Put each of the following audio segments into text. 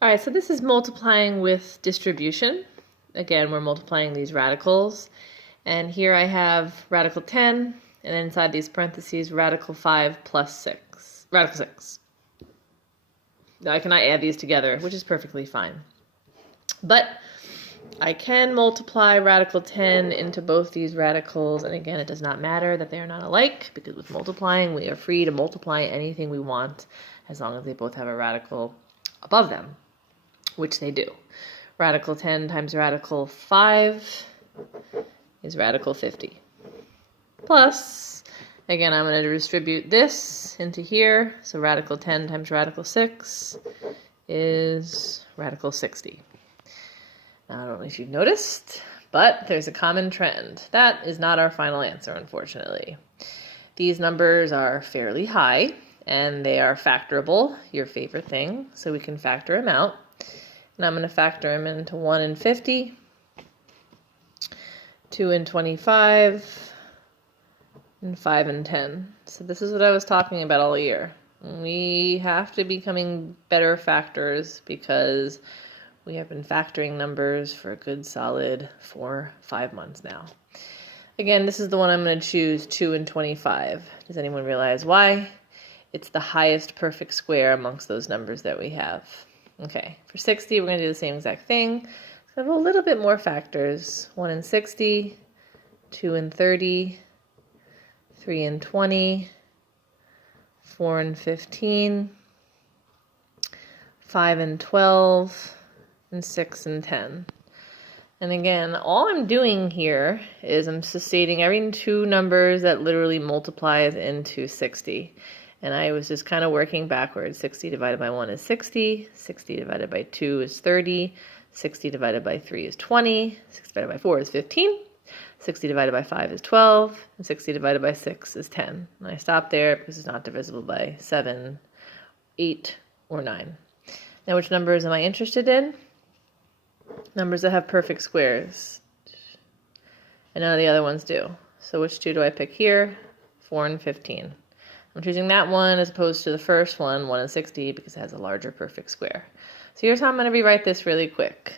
All right, so this is multiplying with distribution. Again, we're multiplying these radicals. And here I have radical 10, and then inside these parentheses, radical 5 plus 6, radical 6. Now I cannot add these together, which is perfectly fine. But I can multiply radical 10 into both these radicals, and again, it does not matter that they are not alike, because with multiplying, we are free to multiply anything we want, as long as they both have a radical above them, which they do. Radical 10 times radical 5 is radical 50. Plus, again, I'm going to distribute this into here, so radical 10 times radical 6 is radical 60. Now, I don't know if you've noticed, but there's a common trend. That is not our final answer, unfortunately. These numbers are fairly high, and they are factorable, your favorite thing, so we can factor them out. And I'm going to factor them into 1 and 50, 2 and 25, and 5 and 10. So this is what I was talking about all year. We have to be becoming better factors because we have been factoring numbers for a good solid 4-5 months now. Again, this is the one I'm going to choose, 2 and 25. Does anyone realize why? It's the highest perfect square amongst those numbers that we have. Okay, for 60, we're going to do the same exact thing. So I have a little bit more factors. 1 and 60, 2 and 30, 3 and 20, 4 and 15, 5 and 12, and 6 and 10. And again, all I'm doing here is I'm stating every two numbers that literally multiplies into 60. And I was just kind of working backwards. 60 divided by 1 is 60. 60 divided by 2 is 30. 60 divided by 3 is 20. 60 divided by 4 is 15. 60 divided by 5 is 12. And 60 divided by 6 is 10. And I stop there because it's not divisible by 7, 8, or 9. Now, which numbers am I interested in? Numbers that have perfect squares. And none of the other ones do. So which two do I pick here? 4 and 15. I'm choosing that one as opposed to the first one, 1 and 60, because it has a larger perfect square. So here's how I'm going to rewrite this really quick.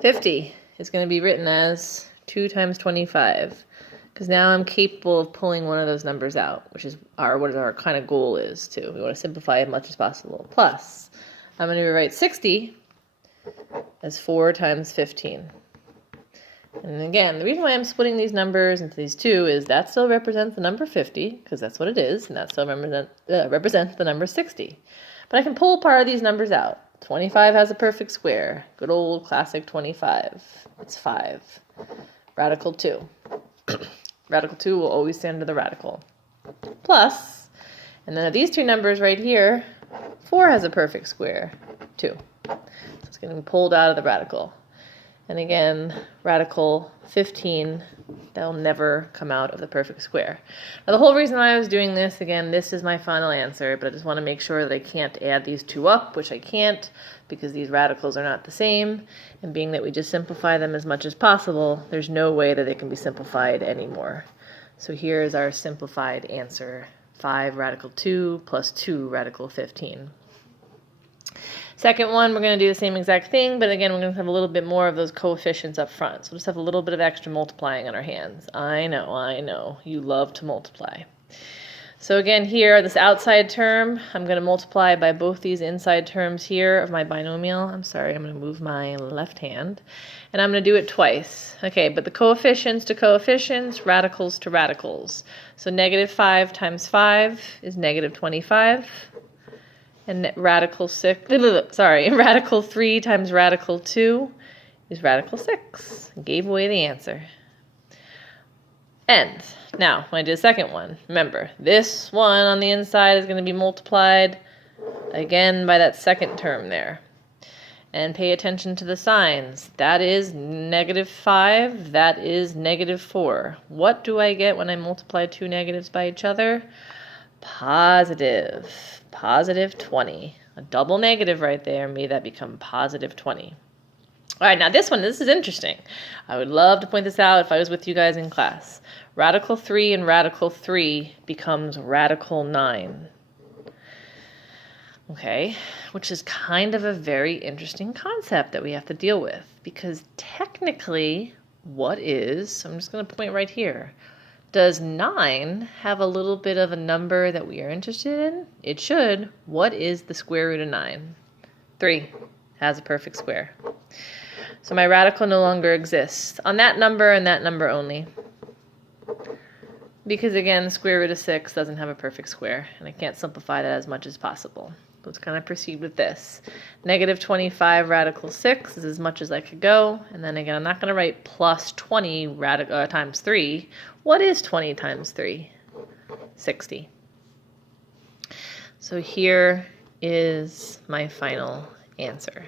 50 is going to be written as 2 times 25, because now I'm capable of pulling one of those numbers out, which is what our kind of goal is too. We want to simplify as much as possible. Plus, I'm going to rewrite 60 as 4 times 15. And again, the reason why I'm splitting these numbers into these two is that still represents the number 50, because that's what it is, and that still represents the number 60. But I can pull part of these numbers out. 25 has a perfect square. Good old classic 25. It's 5. Radical 2. Radical 2 will always stand to the radical. Plus, and then these two numbers right here, 4 has a perfect square, 2. So it's getting pulled out of the radical. And again, radical 15, that'll never come out of the perfect square. Now, the whole reason why I was doing this, again, this is my final answer, but I just want to make sure that I can't add these two up, which I can't, because these radicals are not the same. And being that we just simplify them as much as possible, there's no way that they can be simplified anymore. So here is our simplified answer, 5 radical 2 plus 2 radical 15. Second one, we're going to do the same exact thing, but again, we're going to have a little bit more of those coefficients up front. So we'll just have a little bit of extra multiplying on our hands. I know. You love to multiply. So again, here, this outside term, I'm going to multiply by both these inside terms here of my binomial. I'm sorry, I'm going to move my left hand. And I'm going to do it twice. Okay, but the coefficients to coefficients, radicals to radicals. So negative 5 times 5 is negative 25. And radical 3 times radical 2 is radical 6. Gave away the answer. And now, when I do the second one, remember, this one on the inside is going to be multiplied again by that second term there. And pay attention to the signs. That is negative 5. That is negative 4. What do I get when I multiply two negatives by each other? Positive 20. A double negative right there made that become positive 20. All right, now this is interesting. I would love to point this out if I was with you guys in class. Radical 3 and radical 3 becomes radical 9. Okay, which is kind of a very interesting concept that we have to deal with, because technically, I'm just going to point right here, does 9 have a little bit of a number that we are interested in? It should. What is the square root of 9? 3 has a perfect square. So my radical no longer exists on that number and that number only. Because again, square root of 6 doesn't have a perfect square, and I can't simplify that as much as possible. Let's kind of proceed with this. Negative 25 radical 6 is as much as I could go. And then again, I'm not going to write plus 20 times 3. What is 20 times 3? 60. So here is my final answer.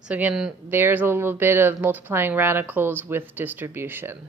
So again, there's a little bit of multiplying radicals with distribution.